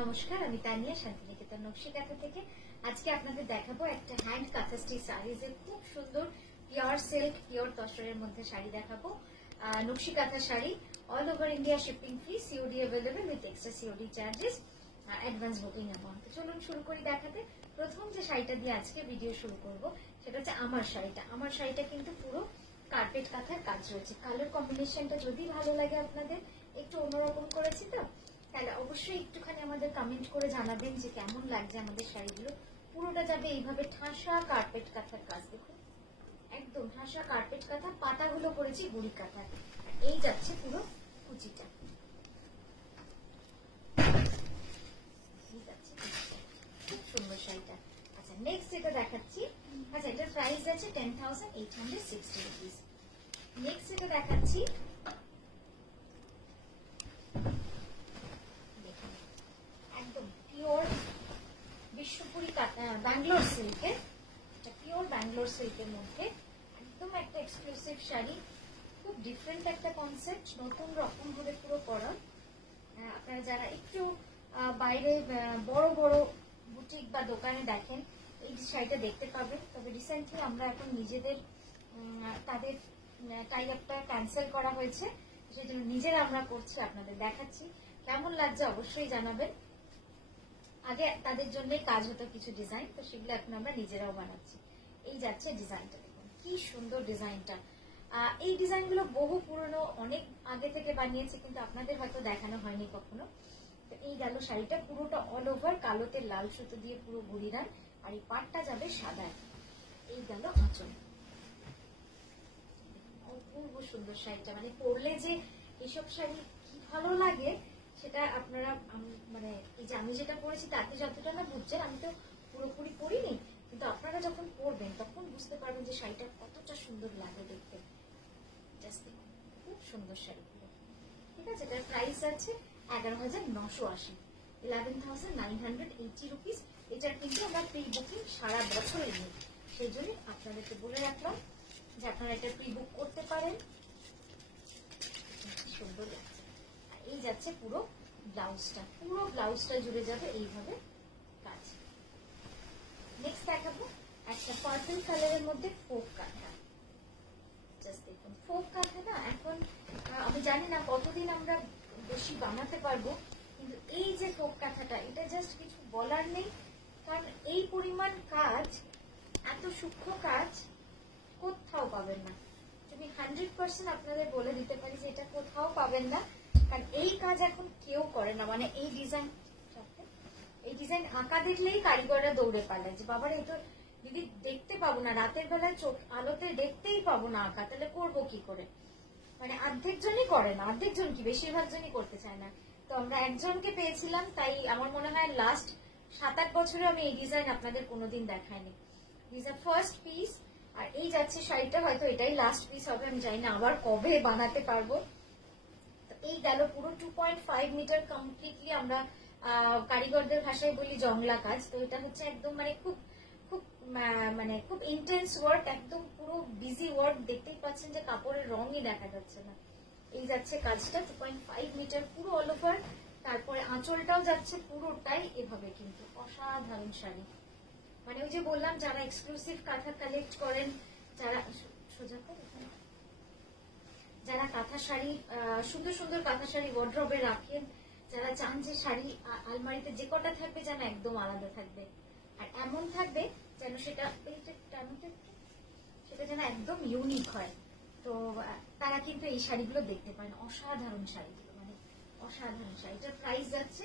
নমস্কার, আমি তানিয়া শান্তিনিকেতন নকশি কাঁথা থেকে। আজকে আপনাদের দেখাবো একটা হ্যান্ড কাঁথা স্টিচ শাড়িজের খুব সুন্দর পিওর সিল্ক পিওর তসরের মধ্যে শাড়ি দেখাবো। নকশি কাঁথা sari, all over India shipping free, COD available with extra COD charges, advance booking amount. চলুন শুরু করি দেখাতে। প্রথম যে শাড়িটা দিয়ে আজকে ভিডিও শুরু করব সেটা হচ্ছে আমার শাড়িটা। আমার শাড়িটা কিন্তু পুরো কার্পেট কাঁথার কাজ রয়েছে। কালার কম্বিনেশনটা যদি ভালো লাগে আপনাদের, একটু অন্যরকম করেছি তো, তাহলে অবশ্যই একটুখানি আমাদের কমেন্ট করে জানাবেন যে কেমন লাগছে আমাদের শাড়িগুলো। পুরোটা যাবে এইভাবে ঠাসা কার্পেট কাঁথার কাজ। দেখুন একদম ঠাসা কার্পেট কাঁথা, পাতাগুলো করেছি গুড়ি কাঁথা। এই যাচ্ছে পুরো কুচিটা, খুব সুন্দর শাড়িটা। আচ্ছা, নেক্সট যেটা দেখাচ্ছি, আচ্ছা এটার প্রাইস আছে 10,860 রুপিস। নেক্সট যেটা দেখাচ্ছি, একদম পিওর বিশ্বপুরি ব্যাঙ্গালোর সিল্কের, পিওর ব্যাঙ্গালোর সিল্কের মধ্যে একদম একটা এক্সক্লুসিভ শাড়ি। খুব ডিফারেন্ট একটা কনসেপ্ট, নতুন রকম ভাবে পুরো করা। আপনারা যারা একটু বাইরে বড় বড় বুটিক বা দোকানে দেখেন, এই শাড়িটা দেখতে পাবেন। তবে রিসেন্টলি আমরা এখন নিজেদের তাদের টাই আপটা ক্যান্সেল করা হয়েছে, সেই জন্য নিজেরা আমরা করছি, আপনাদের দেখাচ্ছি। কেমন লাগছে অবশ্যই জানাবেন। আগে তাদের জন্য কাজ হতো কিছু ডিজাইন, তো সেগুলো এখন আমরা নিজেরাও বানাচ্ছি। এই যাচ্ছে ডিজাইনটা, দেখুন কি সুন্দর ডিজাইনটা। এই ডিজাইনগুলো বহু পুরনো, অনেক আগে থেকে বানিয়েছে, কিন্তু আপনাদের হয়তো দেখানো হয়নি কখনো। তো এই গেল শাড়িটা, পুরোটা অল ওভার কালোতে লাল সুতো দিয়ে পুরো ঘুরিরান, আর এই পাটটা যাবে সাদায়। এই গেল আঁচল। অপূর্ব সুন্দর শাড়িটা, মানে পরলে যে এইসব শাড়ি কি ভালো লাগে সেটা আপনারা, মানে এই যে আমি যেটা পরেছি তাতে যতটা না বুঝছেন, আমি তো পুরোপুরি পরিনি, কিন্তু আপনারা যখন পরবেন তখন বুঝতে পারবেন যে শাড়িটা কতটা সুন্দর লাগে দেখতে। জাস্ট দেখুন খুব সুন্দর শাড়িগুলো। ঠিক আছে, এটার প্রাইস আছে 11,980, 11,980 রুপিস। এটার কিন্তু আমরা প্রি বুকিং সারা বছরই নিই, সেই জন্য আপনাদেরকে বলে রাখলাম যে আপনারা এটা প্রি বুক করতে পারেন। সুন্দর লাগছে। এই যাচ্ছে পুরো ব্লাউজটা, পুরো ব্লাউজটা জুড়ে যাবে এইভাবে কাজ। নেক্সট দেখাবো একটা পার্পল কালারের মধ্যে ফোক কাঁথা। জাস্ট দেখুন ফোক কাঁথা না, এখন আমি জানি না কতদিন আমরা বেশি বানাতে পারবো, কিন্তু এই যে ফোক কাঁথাটা, এটা জাস্ট কিছু বলার নেই। কারণ এই পরিমাণ কাজ, এত সূক্ষ্ম কাজ কোথাও পাবেন না। আমি 100% আপনাদের বলে দিতে পারি যে এটা কোথাও পাবেন না, কারণ এই কাজ এখন কেউ করে না। মানে এই ডিজাইন আঁকা দেখলেই কারিগররা দৌড়ে পালায় যে বাবার এই তো দিদি দেখতে পাবো না, রাতের বেলায় চোখ আলোতে দেখতেই পাবো না আঁকা, তাহলে করবো কি করে। মানে অর্ধেক জনই করে না, অর্ধেক জন কি বেশিরভাগ জনই করতে চায় না। তো আমরা একজনকে পেয়েছিলাম, তাই আমার মনে হয় লাস্ট 7-8 বছরে আমি এই ডিজাইন আপনাদের কোনোদিন দেখাইনি। This are first piece. আর এই যাচ্ছে শাড়িটা, হয়তো এটাই লাস্ট পিস হবে, আমি জানি না আবার কবে বানাতে পারবো। এই গেল পুরো 2.5 মিটার কমপ্লিটলি, আমরা কারিগরদের ভাষায় বলি জংলা কাজ। তো এটা হচ্ছে একদম মানে খুব খুব মানে খুব ইন্টেন্স ওয়ার্ক, একদম পুরো বিজি ওয়ার্ক। দেখতেই পাচ্ছেন যে কাপড়ের রঙই দেখা যাচ্ছে না। এই যাচ্ছে কাজটা 2.5 মিটার পুরো অল ওভার। তারপরে আঁচলটাও যাচ্ছে পুরোটাই এভাবে, কিন্তু অসাধারণ শাড়ি। মানে ওই যে বললাম, যারা এক্সক্লুসিভ কাঁথা কালেক্ট করেন, যারা সোজা যারা কাঁথা শাড়ি, সুন্দর সুন্দর কাঁথা শাড়ি ওয়ার্ড্রবে রাখেন, যারা চান যে শাড়ি আলমারিতে যে কটা থাকবে যেন একদম আলাদা থাকবে, আর এমন থাকবে যেন সেটা যেন একদম ইউনিক হয়, তো তারা কিন্তু এই শাড়িগুলো দেখতে পারেন। অসাধারণ শাড়িগুলো, মানে অসাধারণ শাড়ি। এটার প্রাইস যাচ্ছে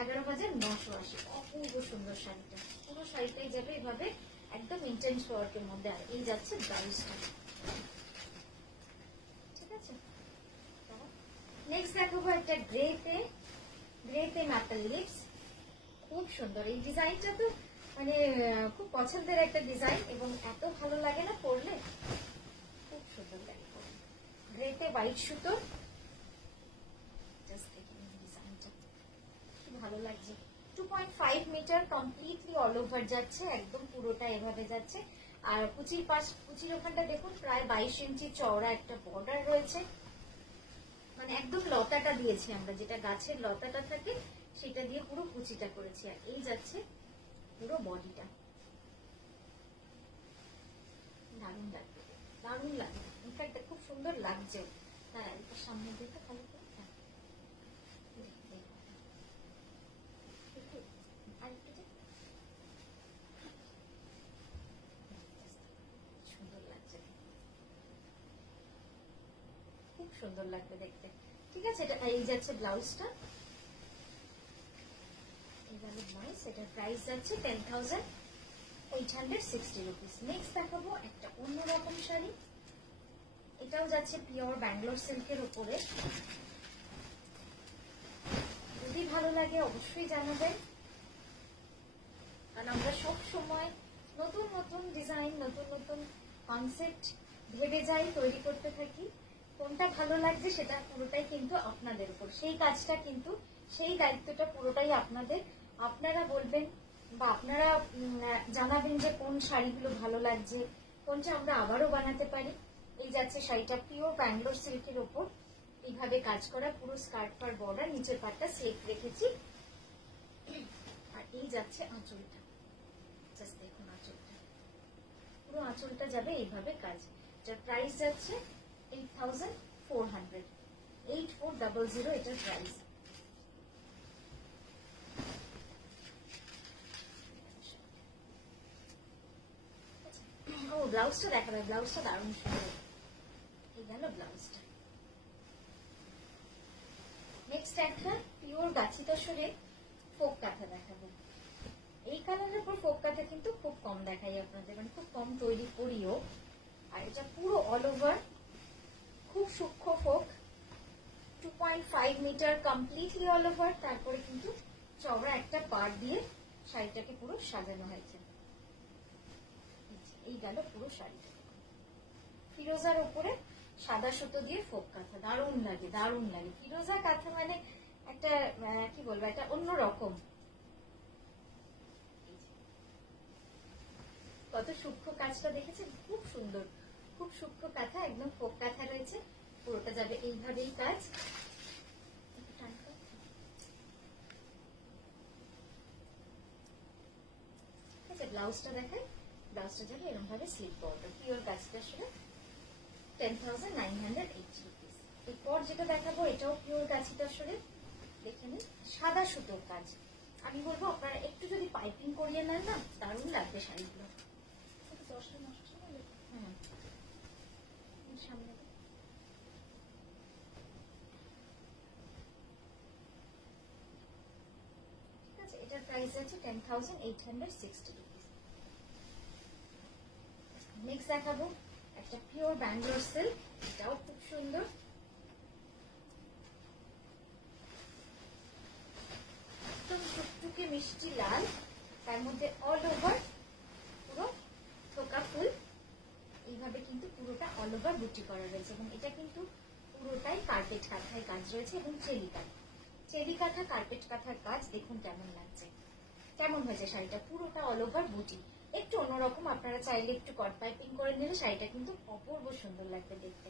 11,980। অপূর্ব সুন্দর শাড়িটা, পুরো শাড়িটাই যাবে এভাবে একদম ইন্টেন্স ওয়ার্কের মধ্যে। আর এই যাচ্ছে ব্লাউজটা। ঠিক আছে, নেক্সট দেখাবো একটা গ্রেতে ম্যাপল লিপস। খুব সুন্দর এই ডিজাইনটা, তো মানে খুব পছন্দের একটা ডিজাইন, এবং এত ভালো লাগে না পরলে, খুব সুন্দর লাগে। গ্রেতে হোয়াইট সুতো, জাস্ট দেখুন ডিজাইনটা খুব ভালো লাগছে। 2.5 মিটার কমপ্লিটলি অল ওভার যাচ্ছে, একদম পুরোটা এভাবে যাচ্ছে। আর কুচির ওখানটা দেখুন প্রায় 22 ইঞ্চি চওড়া একটা বর্ডার রয়েছে। মানে একদম লতাটা দিয়েছি আমরা, যেটা গাছের লতাটা থাকে সেটা দিয়ে পুরো কুচিটা করেছি। আর এই যাচ্ছে পুরো বডিটা, দারুণ লাগবে, দারুণ লাগবে, ইনফ্যাক্ট খুব সুন্দর লাগছে। হ্যাঁ, এটা সামনে দিকে ভালো করে, হ্যাঁ আর একটু সুন্দর লাগছে, খুব সুন্দর লাগবে দেখতে। ঠিক আছে, এটা এই যাচ্ছে ব্লাউজটা, এইভাবে ব্লাউজ, এটার প্রাইস যাচ্ছে 10,860 রুপিস। নেক্সট দেখাবো একটা অন্যরকম শাড়ি, এটাও যাচ্ছে পিওর ব্যাঙ্গালোর সিল্কের উপরে। যদি ভালো লাগে অবশ্যই জানাবেন, কারণ আমরা সব সময় নতুন নতুন ডিজাইন, নতুন নতুন কনসেপ্ট ভেবে যাই, তৈরি করতে থাকি। কোনটা ভালো লাগছে সেটা পুরোটাই কিন্তু আপনাদের উপর, সেই কাজটা কিন্তু, সেই দায়িত্বটা পুরোটাই আপনাদের। আপনারা বলবেন বা আপনারা জানাবেন যে কোন শাড়িগুলো ভালো লাগছে, কোনটা আমরা আবারও বানাতে পারি। এই যাচ্ছে শাড়িটা পিওর ব্যাঙ্গালোর সিল্কের ওপর, এইভাবে কাজ করা, পুরো স্কার্ট পার বর্ডার, নিচের পাটটা সেট রেখেছি। আর এই যাচ্ছে আঁচলটা, জাস্ট দেখুন আঁচলটা, পুরো আঁচলটা যাবে এইভাবে কাজ। যার প্রাইস যাচ্ছে 8,400, 8400 এটার প্রাইস। ও ব্লাউজটা দেখাবে, ব্লাউজটা দারুণ সুন্দর, এই গেল ব্লাউজটা। নেক্সট একটা পিওর গাছি তসরে ফোক কাঁথা দেখাবো। এই কালারের উপর ফোক কাঁথা কিন্তু খুব কম দেখাই আপনাদের, মানে খুব কম তৈরি করিও। আর এটা পুরো অল ওভার খুব সূক্ষ্ম ফোক, 2.5 মিটার কমপ্লিটলি অল ওভার। তারপরে কিন্তু চওড়া একটা পাড় দিয়ে শাড়িটাকে পুরো সাজানো হয়েছে। এই গেল পুরো শাড়িটা, ফিরোজার উপরে সাদা সুতো দিয়ে ফোক কাঁথা, দারুণ লাগে, দারুণ লাগে। ফিরোজা কাঁথা মানে একটা কি বলবো, এটা অন্যরকম। কত সূক্ষ্ম কাজটা দেখেছেন, খুব সুন্দর, খুব সূক্ষ্ম কাঁথা, একদম ফোক কাঁথা রয়েছে। পুরোটা যাবে এইভাবেই কাজ। ব্লাউজটা দেখাই, ব্লাউজটা যাবে এরকম ভাবে স্লিপ বর্ডার, পিওর কাজটা আসলে 10,980 রুপিস। এরপর যেটা দেখাবো এটাও পিওর গাছিটা আসলে, দেখে নিন, সাদা সুতোর কাজ। আমি বলবো আপনারা একটু যদি পাইপিং করিয়ে নেন না, দারুণ লাগবে শাড়িগুলো। সামনে ঠিক আছে, এটার প্রাইস আছে 10,860 রুপিস। নেক্সট দেখাবো একটা পিওর ব্যাঙ্গালোর সিল্ক, এটাও খুব সুন্দর, একদম টুকটুকে মিষ্টি লাল, তার মধ্যে অল ওভার পুরো থোকা ফুল, এইভাবে কিন্তু পুরোটা অল ওভার বুটি করা রয়েছে। এবং এটা কিন্তু পুরোটাই কার্পেট কাঁথায় কাজ রয়েছে এবং চেলি কাঁথা, চেলি কাঁথা কার্পেট কাঁথার কাজ। দেখুন কেমন লাগছে, কেমন হয়েছে শাড়িটা, পুরোটা অল ওভার বুটি, একটু অন্যরকম। আপনারা চাইলে একটু কট পাইপিং করে নিলে শাড়িটা কিন্তু অপূর্ব সুন্দর লাগবে দেখতে।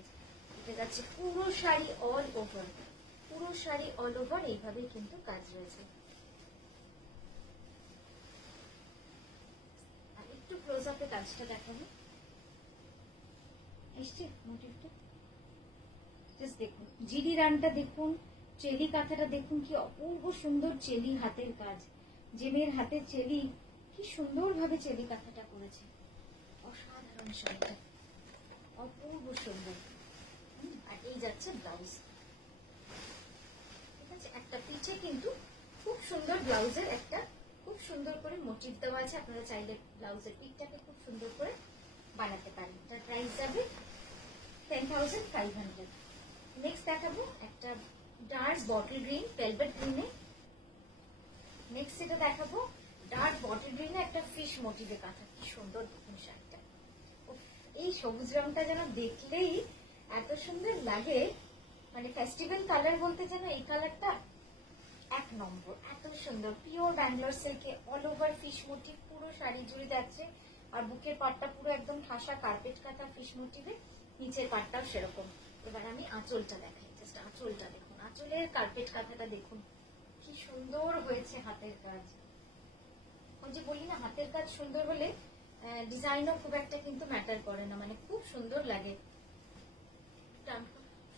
এটা যাচ্ছে পুরো শাড়ি অল ওভার, পুরো শাড়ি অল ওভার এইভাবেই কিন্তু কাজ রয়েছে। আর একটু ক্লোজ আপে কাজটা দেখাবো, এসছে মোটিভটা, জাস্ট দেখুন জিডি রানটা দেখুন, চেলি কাঁথাটা দেখুন, কি অপূর্ব সুন্দর চেলি হাতের কাজ, জেমের হাতের চেলি, কি সুন্দর ভাবে চেলি কাঁথাটা করেছে, অসাধারণ শাড়িটা, অপূর্ব সুন্দর। আর এই যাচ্ছে ব্লাউজ, ঠিক আছে, একটা পিঠে কিন্তু খুব সুন্দর ব্লাউজের একটা খুব সুন্দর করে মোটিভ দেওয়া আছে। আপনারা চাইলে ব্লাউজের পিঠটাকে খুব সুন্দর করে বানাতে পারেন। তার প্রাইস যাবে 10,500। নেক্সট দেখাবো একটা ডার্ক বটল গ্রিন, ভেলভেট গ্রিনে। নেক্সট এটা দেখাবো ডার্ক বটল গ্রিনে একটা ফিশ মোটিভে কাঁথা, কি সুন্দর দেখুন শাড়িটা। এই সবুজ রংটা যেন দেখলেই এত সুন্দর লাগে, মানে ফেস্টিভ্যাল কালার বলতে যেন এই কালারটা এক নম্বর, এত সুন্দর। পিওর ব্যাঙ্গালোর সিল্কে অল ওভার ফিশ মোটিভ পুরো শাড়ি জুড়ে যাচ্ছে। আর বুকের পাটটা পুরো একদম ঠাসা কার্পেট কাঁথা ফিশ মোটিভে, নিচের পাটটাও সেরকম। এবার আমি আঁচলটা দেখাই, জাস্ট আঁচলটা দেখুন, আঁচলের কার্পেট কাঁথাটা দেখুন, কি সুন্দর হয়েছে হাতের কাজ। ওই যে বলি না, হাতের কাজ সুন্দর হলে ডিজাইনও খুব একটা কিন্তু ম্যাটার করে না, মানে খুব সুন্দর লাগে।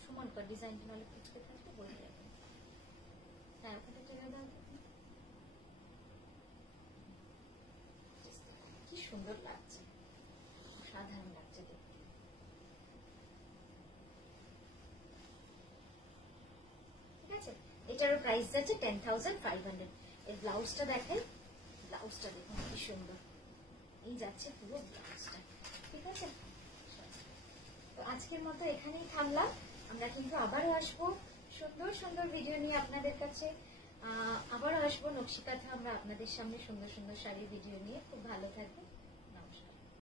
সমান কর ডিজাইনটা, নাহলে কুচকে থাকবে বলে যাবে। হ্যাঁ, ওখানে টেনে দাও। কি সুন্দর লাগছে, সাধারণ লাগছে দেখতে। ঠিক আছে, এটারও প্রাইস যাচ্ছে 10,500। এর ব্লাউজটা দেখেন, ব্লাউজটা দেখুন কি সুন্দর, এই যাচ্ছে পুরো ব্লাউজটা। ঠিক আছে, তো আজকের মতো এখানেই থামলাম। আমরা কিন্তু আবারও আসবো সুন্দর সুন্দর ভিডিও নিয়ে আপনাদের কাছে। আবারও আসবো নকশি কাঁথা আমরা আপনাদের সামনে সুন্দর সুন্দর শাড়ির ভিডিও নিয়ে। খুব ভালো থাকবেন।